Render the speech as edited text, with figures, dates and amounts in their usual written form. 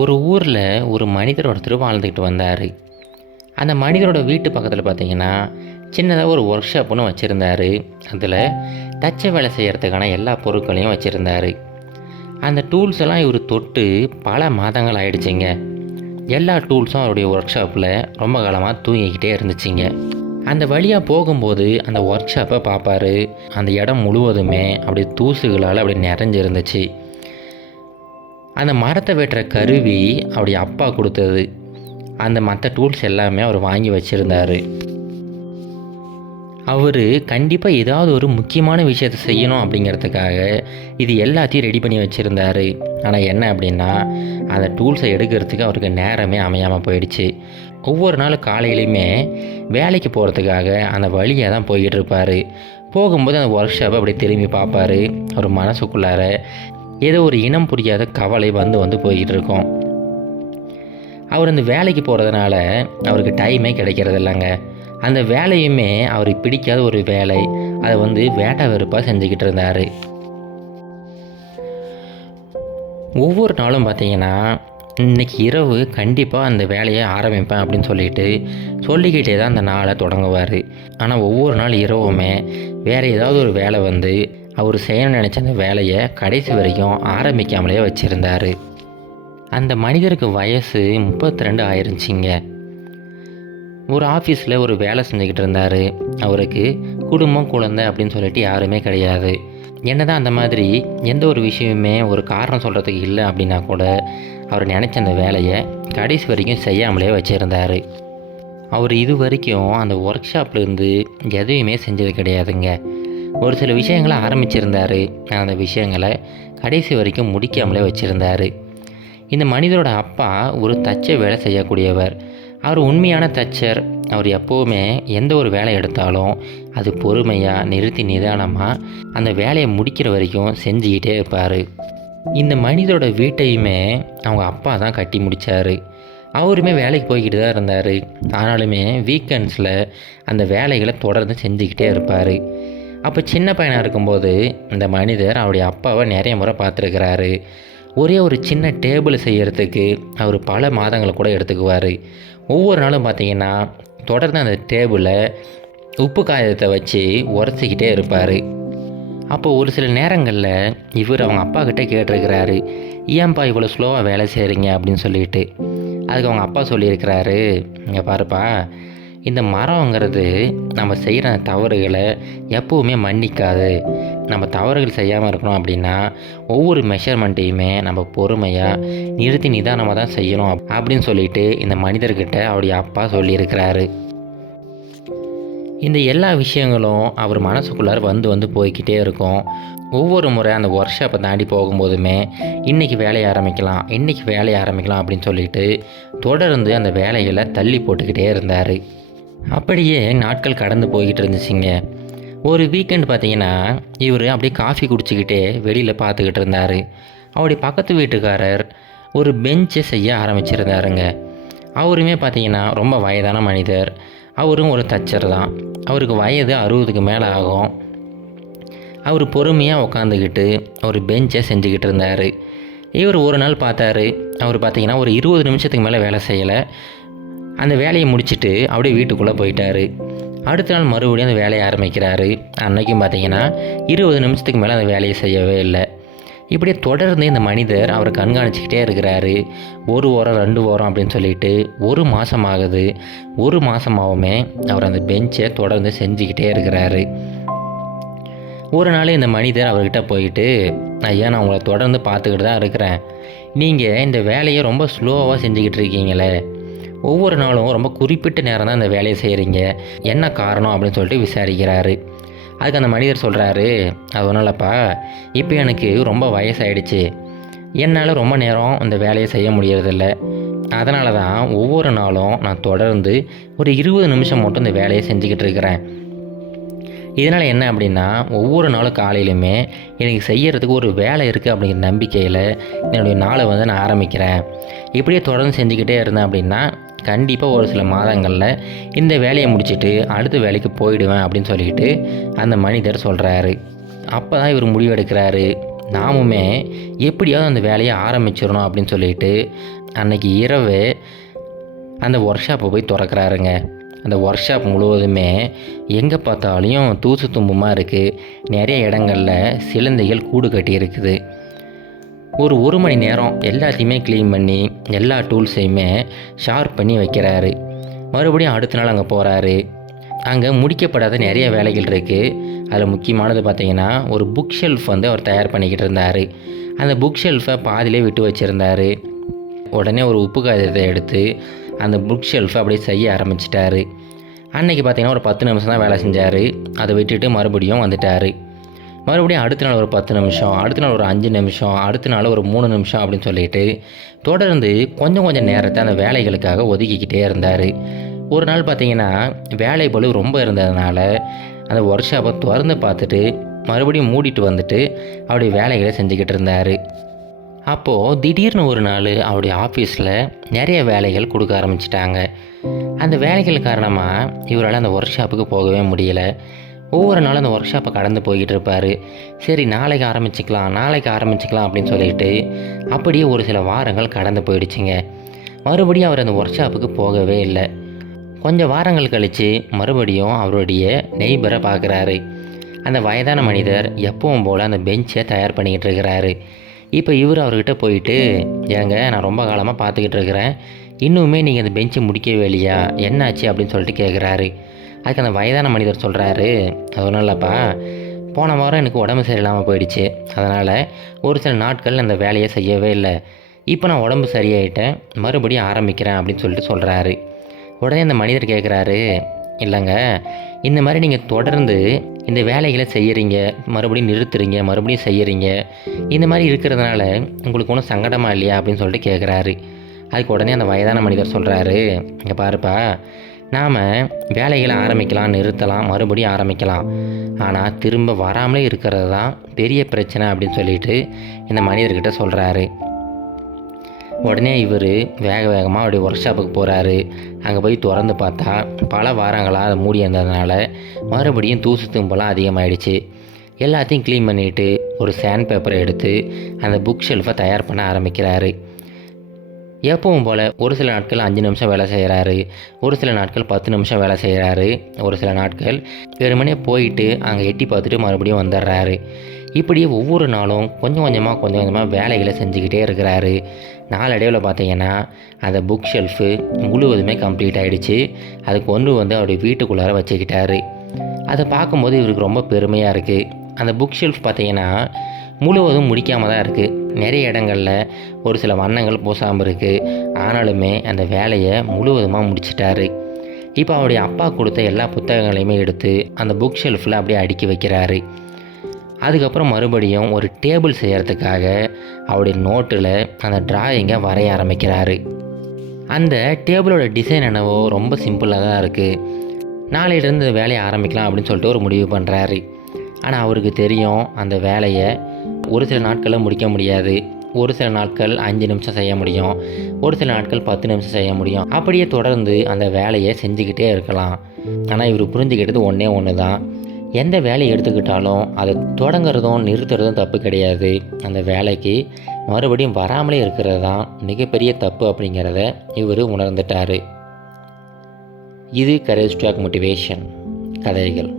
ஒரு ஊரில் ஒரு மனிதர் ஒருத்தர் வாழ்ந்துக்கிட்டு வந்தார். அந்த மனிதரோட வீட்டு பக்கத்தில் பார்த்தீங்கன்னா சின்னதாக ஒரு ஒர்க் ஷாப்புன்னு வச்சுருந்தார். அதில் தச்ச வேலை செய்கிறதுக்கான எல்லா பொருட்களையும் வச்சுருந்தார். அந்த டூல்ஸ் எல்லாம் இவர் தொட்டு பல மாதங்கள் ஆயிடுச்சுங்க. எல்லா டூல்ஸும் அவருடைய ஒர்க் ஷாப்பில் ரொம்ப காலமாக தூங்கிக்கிட்டே இருந்துச்சுங்க. அந்த வழியாக போகும்போது அந்த ஒர்க் ஷாப்பை பார்ப்பார். அந்த இடம் முழுவதுமே அப்படி தூசுகளால் அப்படி நிறைஞ்சிருந்துச்சு. அந்த மரத்தை வெட்டுற கருவி அவருடைய அப்பா கொடுத்தது. அந்த மற்ற டூல்ஸ் எல்லாமே அவர் வாங்கி வச்சுருந்தார். அவர் கண்டிப்பாக ஏதாவது ஒரு முக்கியமான விஷயத்தை செய்யணும் அப்படிங்கிறதுக்காக இது எல்லாத்தையும் ரெடி பண்ணி வச்சுருந்தார். ஆனால் என்ன அப்படின்னா, அந்த டூல்ஸை எடுக்கிறதுக்கு அவருக்கு நேரமே அமையாமல் போயிடுச்சு. ஒவ்வொரு நாள் காலையிலையுமே வேலைக்கு போகிறதுக்காக அந்த வழியாக தான் போய்கிட்டு இருப்பார். போகும்போது அந்த ஒர்க் ஷாப்பை அப்படி திரும்பி பார்ப்பார். அவர் மனசுக்குள்ளார ஏதோ ஒரு இனம் புரியாத கவலை வந்து போய்கிட்டு இருக்கும். அவர் அந்த வேலைக்கு போகிறதுனால அவருக்கு டைமே கிடைக்கிறது இல்லைங்க. அந்த வேலையுமே அவருக்கு பிடிக்காத ஒரு வேலை. அதை வேட்டை வெறுப்பாக செஞ்சுக்கிட்டு இருந்தார். ஒவ்வொரு நாளும் பார்த்தீங்கன்னா, இன்றைக்கி இரவு கண்டிப்பாக அந்த வேலையை ஆரம்பிப்பேன் அப்படின்னு சொல்லிக்கிட்டே தான் அந்த நாளை தொடங்குவார். ஆனால் ஒவ்வொரு நாள் இரவுமே வேறு ஏதாவது ஒரு வேலை அவர் செய்யணும்னு நினச்ச அந்த வேலையை கடைசி வரைக்கும் ஆரம்பிக்காமலே வச்சுருந்தார். அந்த மனிதருக்கு வயசு 32 ஆயிருந்துச்சிங்க. ஒரு ஆஃபீஸில் ஒரு வேலை செஞ்சுக்கிட்டு இருந்தார். அவருக்கு குடும்பம் குழந்தை அப்படின்னு சொல்லிட்டு யாருமே கிடையாது. என்னதான் அந்த மாதிரி எந்த ஒரு விஷயமுமே ஒரு காரணம் சொல்கிறதுக்கு இல்லை அப்படின்னா கூட அவர் நினச்ச அந்த வேலையை கடைசி வரைக்கும் செய்யாமலே வச்சுருந்தார். அவர் இது வரைக்கும் அந்த ஒர்க் ஷாப்லேருந்து எதுவுமே செஞ்சது கிடையாதுங்க. ஒரு சில விஷயங்களை ஆரம்பிச்சிருந்தார். அந்த விஷயங்களை கடைசி வரைக்கும் முடிக்காமலே வச்சுருந்தார். இந்த மனிதரோட அப்பா ஒரு தச்ச வேலை செய்யக்கூடியவர். அவர் உண்மையான தச்சர். அவர் எப்போவுமே எந்த ஒரு வேலை எடுத்தாலும் அது பொறுமையாக நிறுத்தி நிதானமாக அந்த வேலையை முடிக்கிற வரைக்கும் செஞ்சுக்கிட்டே இருப்பார். இந்த மனிதரோட வீட்டையுமே அவங்க அப்பா தான் கட்டி முடித்தார். அவருமே வேலைக்கு போய்கிட்டு தான் இருந்தார். ஆனாலுமே வீக்கெண்ட்ஸில் அந்த வேலைகளை தொடர்ந்து செஞ்சுக்கிட்டே இருப்பார். அப்போ சின்ன பையனாக இருக்கும்போது இந்த மனிதர் அவருடைய அப்பாவை நிறைய முறை பார்த்துருக்கிறாரு. ஒரே ஒரு சின்ன டேபிள் செய்கிறதுக்கு அவர் பல மாதங்களை கூட எடுத்துக்குவார். ஒவ்வொரு நாளும் பார்த்திங்கன்னா தொடர்ந்து அந்த டேபிளை உப்பு காயத்தை வச்சு உரைச்சிக்கிட்டே இருப்பார். அப்போ ஒரு சில நேரங்களில் இவர் அவங்க அப்பா கிட்டே கேட்டிருக்கிறாரு, ஏன்பா இவ்வளோ ஸ்லோவாக வேலை செய்கிறீங்க அப்படின்னு சொல்லிட்டு. அதுக்கு அவங்க அப்பா சொல்லியிருக்கிறாரு, இங்கே பாருப்பா, இந்த மரங்கிறது நம்ம செய்கிற தவறுகளை எப்போவுமே மன்னிக்காது. நம்ம தவறுகள் செய்யாமல் இருக்கணும் அப்படின்னா ஒவ்வொரு மெஷர்மெண்ட்டையுமே நம்ம பொறுமையாக நிறுத்தி நிதானமாக தான் செய்யணும் அப்படின்னு சொல்லிட்டு இந்த மனிதர்கிட்ட அவருடைய அப்பா சொல்லியிருக்கிறாரு. இந்த எல்லா விஷயங்களும் அவர் மனசுக்குள்ளார போய்கிட்டே இருக்கும். ஒவ்வொரு முறை அந்த ஒர்க் ஷாப்பை தாண்டி போகும்போதுமே இன்றைக்கி வேலையை ஆரம்பிக்கலாம் அப்படின்னு சொல்லிட்டு தொடர்ந்து அந்த வேலைகளை தள்ளி போட்டுக்கிட்டே இருந்தார். அப்படியே நாட்கள் கடந்து போய்கிட்டு இருந்துச்சுங்க. ஒரு வீக்கெண்ட் பார்த்திங்கன்னா இவர் அப்படியே காஃபி குடிச்சிக்கிட்டே வெளியில் பார்த்துக்கிட்டு இருந்தார். அவருடைய பக்கத்து வீட்டுக்காரர் ஒரு பெஞ்சை செய்ய ஆரம்பிச்சிருந்தாருங்க. அவருமே பார்த்திங்கன்னா ரொம்ப வயதான மனிதர். அவரும் ஒரு தச்சர் தான். அவருக்கு வயது 60க்கு மேலே ஆகும். அவர் பொறுமையாக உட்காந்துக்கிட்டு ஒரு பெஞ்சை செஞ்சுக்கிட்டு இருந்தார். இவர் ஒரு நாள் பார்த்தாரு. அவர் பார்த்திங்கன்னா ஒரு 20 நிமிஷத்துக்கு மேலே வேலை செய்யலை. அந்த வேலையை முடிச்சுட்டு அப்படியே வீட்டுக்குள்ளே போயிட்டார். அடுத்த நாள் மறுபடியும் அந்த வேலையை ஆரம்பிக்கிறாரு. அன்றைக்கும் பார்த்திங்கன்னா 20 நிமிஷத்துக்கு மேலே அந்த வேலையை செய்யவே இல்லை. இப்படியே தொடர்ந்து இந்த மனிதர் அவரை கண்காணிச்சிக்கிட்டே இருக்கிறாரு. 1 வாரம் 2 வாரம் அப்படின்னு சொல்லிட்டு 1 மாதம் ஆகுது. 1 மாதமாகவுமே அவர் அந்த பெஞ்சை தொடர்ந்து செஞ்சுக்கிட்டே இருக்கிறாரு. ஒரு நாள் இந்த மனிதர் அவர்கிட்ட போயிட்டு, ஐயா, நான் உங்களை தொடர்ந்து பார்த்துக்கிட்டு தான் இருக்கிறேன். நீங்கள் இந்த வேலையை ரொம்ப ஸ்லோவாக செஞ்சுக்கிட்டு இருக்கீங்களே, ஒவ்வொரு நாளும் ரொம்ப குறிப்பிட்ட நேரம் தான் இந்த வேலையை செய்கிறீங்க, என்ன காரணம் அப்படின்னு சொல்லிட்டு விசாரிக்கிறாரு. அதுக்கு அந்த மனிதர் சொல்கிறாரு, அது ஒன்றும் இல்லைப்பா, இப்போ எனக்கு ரொம்ப வயசாகிடுச்சு. என்னால் ரொம்ப நேரம் இந்த வேலையை செய்ய முடியறதில்ல. அதனால தான் ஒவ்வொரு நாளும் நான் தொடர்ந்து ஒரு 20 நிமிஷம் மட்டும் இந்த வேலையை செஞ்சுக்கிட்டு இருக்கிறேன். இதனால் என்ன அப்படின்னா, ஒவ்வொரு நாளும் காலையிலுமே எனக்கு செய்கிறதுக்கு ஒரு வேலை இருக்குது அப்படிங்கிற நம்பிக்கையில் என்னுடைய நாளை நான் ஆரம்பிக்கிறேன். இப்படியே தொடர்ந்து செஞ்சுக்கிட்டே இருந்தேன் அப்படின்னா கண்டிப்பாக ஒரு சில மாதங்களில் இந்த வேலையை முடிச்சுட்டு அடுத்த வேலைக்கு போயிடுவேன் அப்படின்னு சொல்லிட்டு அந்த மனிதர் சொல்கிறாரு. அப்போ தான் இவர் முடிவெடுக்கிறாரு, நாமுமே எப்படியாவது அந்த வேலையை ஆரம்பிச்சிடணும் அப்படின்னு சொல்லிட்டு அன்னைக்கு இரவு அந்த ஒர்க் ஷாப்பை போய் திறக்கிறாருங்க. அந்த ஒர்க் ஷாப் முழுவதுமே எங்கே பார்த்தாலையும் தூசு தும்புமாக இருக்குது. நிறைய இடங்களில் சிலந்தைகள் கூடு கட்டி இருக்குது. ஒரு மணி நேரம் எல்லாத்தையுமே க்ளீன் பண்ணி எல்லா டூல்ஸையுமே ஷார்ப் பண்ணி வைக்கிறாரு. மறுபடியும் அடுத்த நாள் அங்கே போகிறாரு. அங்கே முடிக்கப்படாத நிறைய வேலைகள் இருக்குது. அதில் முக்கியமானது பார்த்திங்கன்னா ஒரு புக் ஷெல்ஃப் வந்து அவர் தயார் பண்ணிக்கிட்டு இருந்தார். அந்த புக் ஷெல்ஃபை பாதியிலே விட்டு வச்சுருந்தார். உடனே ஒரு உப்பு காகிதத்தை எடுத்து அந்த புக் ஷெல்ஃபை அப்படியே செய்ய ஆரம்பிச்சிட்டாரு. அன்றைக்கி பார்த்திங்கன்னா ஒரு 10 நிமிஷம் தான் வேலை செஞ்சார். அதை விட்டுட்டு மறுபடியும் வந்துட்டார். மறுபடியும் அடுத்த நாள் ஒரு 10 நிமிஷம், அடுத்த நாள் ஒரு 5 நிமிஷம், அடுத்த நாள் ஒரு 3 நிமிஷம் அப்படின்னு சொல்லிட்டு தொடர்ந்து கொஞ்சம் கொஞ்சம் நேரத்தை அந்த வேலைகளுக்காக ஒதுக்கிக்கிட்டே இருந்தார். ஒரு நாள் பார்த்திங்கன்னா வேலை பளு ரொம்ப இருந்ததுனால அந்த ஒர்க் ஷாப்பை திறந்து பார்த்துட்டு மறுபடியும் மூடிட்டு வந்துட்டு அவருடைய வேலைகளை செஞ்சுக்கிட்டு இருந்தார். அப்போது திடீர்னு ஒரு நாள் அவருடைய ஆஃபீஸில் நிறைய வேலைகள் கொடுக்க ஆரம்பிச்சிட்டாங்க. அந்த வேலைகள் காரணமாக இவரால் அந்த ஒர்க் ஷாப்புக்கு போகவே முடியலை. ஒவ்வொரு நாளும் அந்த ஒர்க் ஷாப்பை கடந்து போய்கிட்டு இருப்பார். சரி நாளைக்கு ஆரம்பிச்சிக்கலாம் அப்படின்னு சொல்லிட்டு அப்படியே ஒரு சில வாரங்கள் கடந்து போயிடுச்சுங்க. மறுபடியும் அவர் அந்த ஒர்க் ஷாப்புக்கு போகவே இல்லை. கொஞ்சம் வாரங்கள் கழித்து மறுபடியும் அவருடைய நெய்பரை பார்க்குறாரு. அந்த வயதான மனிதர் எப்பவும் போல் அந்த பெஞ்சை தயார் பண்ணிக்கிட்டு இருக்கிறாரு. இப்போ இவர் அவர்கிட்ட போயிட்டு, ஏங்க நான் ரொம்ப காலமாக பார்த்துக்கிட்டு இருக்கிறேன், இன்னுமே நீங்கள் அந்த பெஞ்சை முடிக்கவே இல்லையா, என்னாச்சு அப்படின்னு சொல்லிட்டு கேட்குறாரு. அதுக்கு அந்த வயதான மனிதர் சொல்கிறாரு, அது ஒன்றும் இல்லைப்பா, போன வாரம் எனக்கு உடம்பு சரியில்லாமல் போயிடுச்சு. அதனால் ஒரு சில நாட்கள் அந்த வேலையை செய்யவே இல்லை. இப்போ நான் உடம்பு சரியாயிட்டேன், மறுபடியும் ஆரம்பிக்கிறேன் அப்படின்னு சொல்லிட்டு சொல்கிறாரு. உடனே அந்த மனிதர் கேட்குறாரு, இல்லைங்க, இந்த மாதிரி நீங்கள் தொடர்ந்து இந்த வேலைகளை செய்கிறீங்க, மறுபடியும் நிறுத்துறீங்க, மறுபடியும் செய்கிறீங்க, இந்த மாதிரி இருக்கிறதுனால உங்களுக்கு ஒன்றும் சங்கடமாக இல்லையா அப்படின்னு சொல்லிட்டு கேட்குறாரு. அதுக்கு உடனே அந்த வயதான மனிதர் சொல்கிறாரு, இங்கே பாருப்பா, நாம் வேலைகளை ஆரம்பிக்கலாம், நிறுத்தலாம், மறுபடியும் ஆரம்பிக்கலாம், ஆனால் திரும்ப வராமலே இருக்கிறது தான் பெரிய பிரச்சனை அப்படின்னு சொல்லிட்டு இந்த மனிதர்கிட்ட சொல்கிறாரு. உடனே இவர் வேகமாக அவருடைய ஒர்க் ஷாப்புக்கு போகிறாரு. அங்கே போய் திறந்து பார்த்தா பல வாரங்களாக அதை மூடி இருந்ததுனால மறுபடியும் தூசு தும்பெல்லாம் அதிகமாகிடுச்சு. எல்லாத்தையும் க்ளீன் பண்ணிவிட்டு ஒரு சாண்ட் பேப்பரை எடுத்து அந்த புக் ஷெல்ஃபை தயார் பண்ண ஆரம்பிக்கிறாரு. எப்பவும் போல் ஒரு சில நாட்கள் 5 நிமிஷம் வேலை செய்கிறாரு, ஒரு சில நாட்கள் 10 நிமிஷம் வேலை செய்கிறாரு, ஒரு சில நாட்கள் வெறுமனே போயிட்டு அங்கே எட்டி பார்த்துட்டு மறுபடியும் வந்துடுறாரு. இப்படியே ஒவ்வொரு நாளும் கொஞ்சம் கொஞ்சமாக வேலைகளை செஞ்சுக்கிட்டே இருக்கிறாரு. நாளடைவில் பார்த்தீங்கன்னா அந்த புக் ஷெல்ஃபு முழுவதுமே கம்ப்ளீட் ஆகிடுச்சு. அது கொண்டு வந்து அவருடைய வீட்டுக்குள்ளார வச்சுக்கிட்டாரு. அதை பார்க்கும்போது இவருக்கு ரொம்ப பெருமையாக இருக்குது. அந்த புக் ஷெல்ஃப் பார்த்தீங்கன்னா முழுவதும் முடிக்காமல் தான் இருக்குது. நிறைய இடங்களில் ஒரு சில வண்ணங்கள் பூசாமல் இருக்குது. ஆனாலுமே அந்த வேலையை முழுவதுமாக முடிச்சிட்டாரு. இப்போ அவருடைய அப்பா கொடுத்த எல்லா புத்தகங்களையுமே எடுத்து அந்த புக் ஷெல்ஃபில் அப்படியே அடுக்கி வைக்கிறாரு. அதுக்கப்புறம் மறுபடியும் ஒரு டேபிள் செய்கிறதுக்காக அவருடைய நோட்டில் அந்த டிராயிங்கை வரைய ஆரம்பிக்கிறாரு. அந்த டேபிளோட டிசைன் என்னவோ ரொம்ப சிம்பிளாக தான் இருக்குது. நாளையிலேருந்து இந்த வேலையை ஆரம்பிக்கலாம் அப்படின்னு சொல்லிட்டு ஒரு முடிவு பண்ணுறாரு. ஆனால் அவருக்கு தெரியும் அந்த வேலையை ஒரு சில நாட்களில் முடிக்க முடியாது. ஒரு சில நாட்கள் 5 நிமிஷம் செய்ய முடியும், ஒரு சில நாட்கள் 10 நிமிஷம் செய்ய முடியும். அப்படியே தொடர்ந்து அந்த வேலையை செஞ்சுக்கிட்டே இருக்கலாம். ஆனால் இவர் புரிஞ்சுக்கிட்டது ஒன்று தான், எந்த வேலையை எடுத்துக்கிட்டாலும் அதை தொடங்குறதும் நிறுத்துறதும் தப்பு கிடையாது. அந்த வேலைக்கு மறுபடியும் வராமலே இருக்கிறது தான் மிகப்பெரிய தப்பு அப்படிங்கிறத இவர் உணர்ந்துட்டார். இது கரேஜ் டாக் மோட்டிவேஷன் கதைகள்.